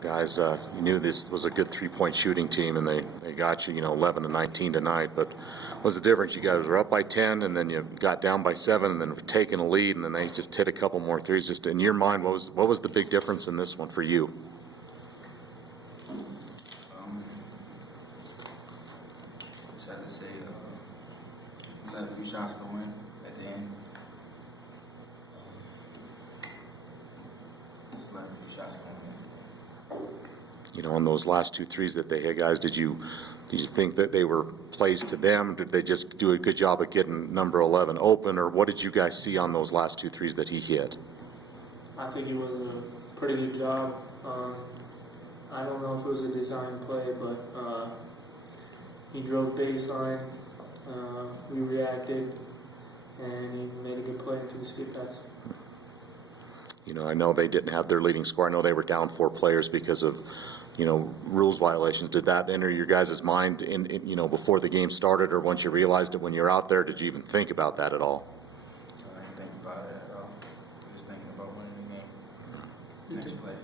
Guys, you knew this was a good three-point shooting team, and they got you, 11 to 19 tonight. But what was the difference? You guys were up by 10, and then you got down by 7, and then were taking a lead, and then they just hit a couple more threes. Just in your mind, what was the big difference in this one for you? Just have to say, we let a few shots go in at the end. Just let a few shots go in. On those last 2 threes that they hit, guys, did you think that they were plays to them? Did they just do a good job of getting number 11 open, or what did you guys see on those last 2 threes that he hit? I think it was a pretty good job. I don't know if it was a design play, but he drove baseline. We reacted, and he made a good play into the skip pass. I know they didn't have their leading scorer. I know they were down 4 players because of, rules violations. Did that enter your guys' mind before the game started, or once you realized it when you were out there? Did you even think about that at all? I didn't think about it at all. Just thinking about winning the game. Next play.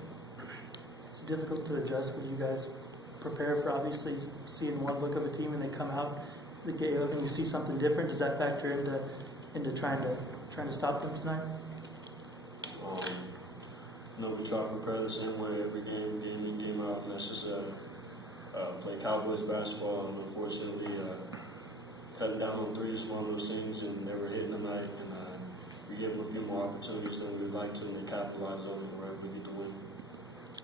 It's difficult to adjust when you guys prepare for obviously seeing one look of a team and they come out the game and you see something different. Does that factor into trying to stop them tonight? We try to prepare the same way every game in, game out, and that's just play Cowboys basketball. And unfortunately, cutting down on threes is one of those things, and never hitting tonight. And we give them a few more opportunities than we'd like to, and they capitalize on it wherever we get to win.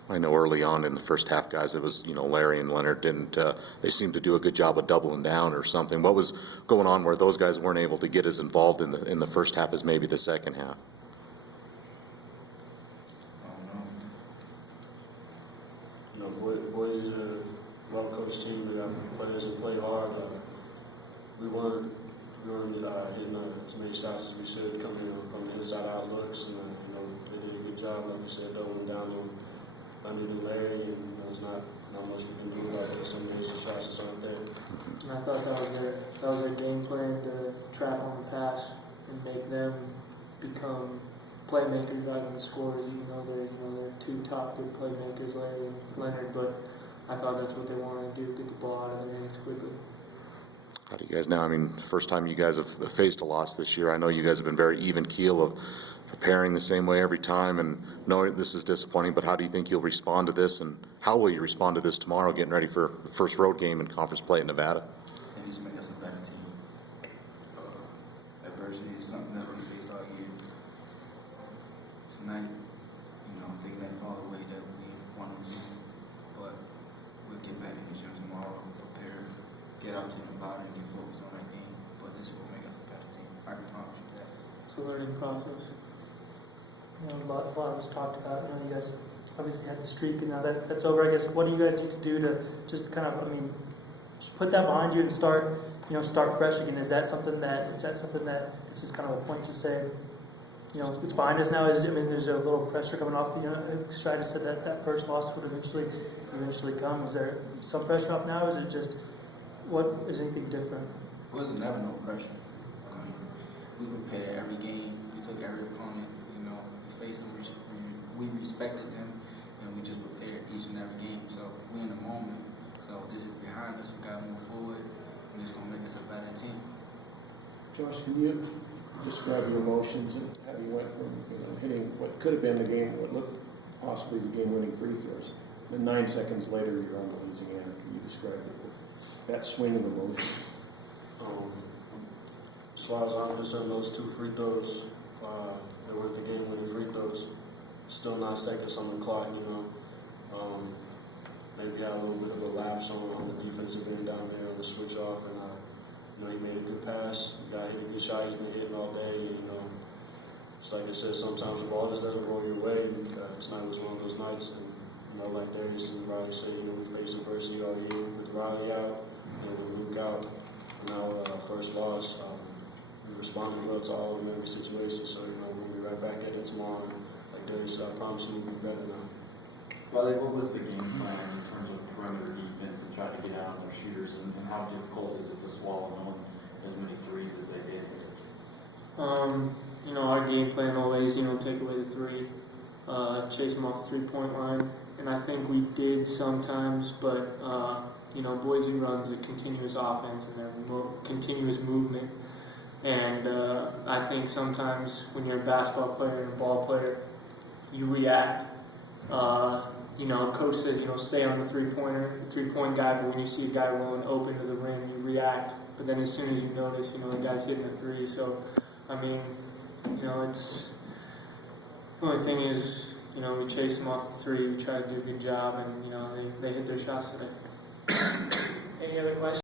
I know early on in the first half, guys, it was, Larry and Leonard didn't, they seemed to do a good job of doubling down or something. What was going on where those guys weren't able to get as involved in the first half as maybe the second half? Boise is a well-coached team. They got players that play hard. We wanted to get hitting as many shots as we should, coming in from the inside out looks, and they did a good job, like you said, doubling down on Larry, and there's not much we can do about that. Some of these shots just aren't there. And I thought that was their game plan, to trap on the pass and make them become playmakers rather than scorers, even though they're 2 top good playmakers, Larry and Leonard. But I thought that's what they wanted to do, get the ball out of their hands quickly. How do you guys now? First time you guys have faced a loss this year. I know you guys have been very even keel of preparing the same way every time, and knowing this is disappointing, but how do you think you'll respond to this, and how will you respond to this tomorrow, getting ready for the first road game in conference play in Nevada? It needs to make us a better team. Adversity is something that we face all year. Tonight, things didn't fall the way that we wanted to, but we'll get back in the gym tomorrow, prepare, get our team involved, and get focused on that game. But this will make us a better team. I can promise you that. It's a learning process. A lot was talked about. You guys obviously had the streak, and now that's over. I guess what do you guys need to do to just kind of, just put that behind you and start fresh again? Is that something that this is kind of a point to say, it's behind us now? There's a little pressure coming off. Strider said that first loss would eventually come. Is there some pressure off now? Is it just is anything different? It was never no pressure. We prepared every game. We took every opponent. We faced them. We respected them, and we just prepared each and every game. So we're in the moment. So this is behind us. We got to move forward, and it's gonna make us a better team. Josh, can you describe your emotions and how you went from hitting what could have been the game, what looked possibly the game-winning free throws, then 9 seconds later you're on the losing end? Can you describe it with that swing of emotions? As far as I'm concerned, those 2 free throws, they weren't the game-winning free throws. Still 9 seconds on the clock, maybe had a little bit of a lapse on the defensive end down there on the switch off, and he made a good pass. The guy hit a good shot. He's been hitting all day. It's like I said, sometimes the ball just doesn't roll your way. Tonight was one of those nights, and like Darius and Riley said, we faced adversity all year with Riley out and with Luke out. Now first loss. We responded well to all of them in every situation, so we'll be right back at it tomorrow. And like Darius said, I promise you we'll be better now. Riley, what was the game plan in terms of perimeter defense and trying to get out on their shooters, and how difficult is it to swallow knowing as many threes as they did? Our game plan always, take away the 3. chase them off the 3-point line. And I think we did sometimes, but Boise runs a continuous offense and a continuous movement. And I think sometimes when you're a basketball player and a ball player, you react. Coach says, stay on the 3-point guy, but when you see a guy rolling open to the rim, you react. But then as soon as you notice, the guy's hitting a 3. So, it's the only thing is, we chase them off the 3, we try to do a good job, and, they hit their shots today. Any other questions?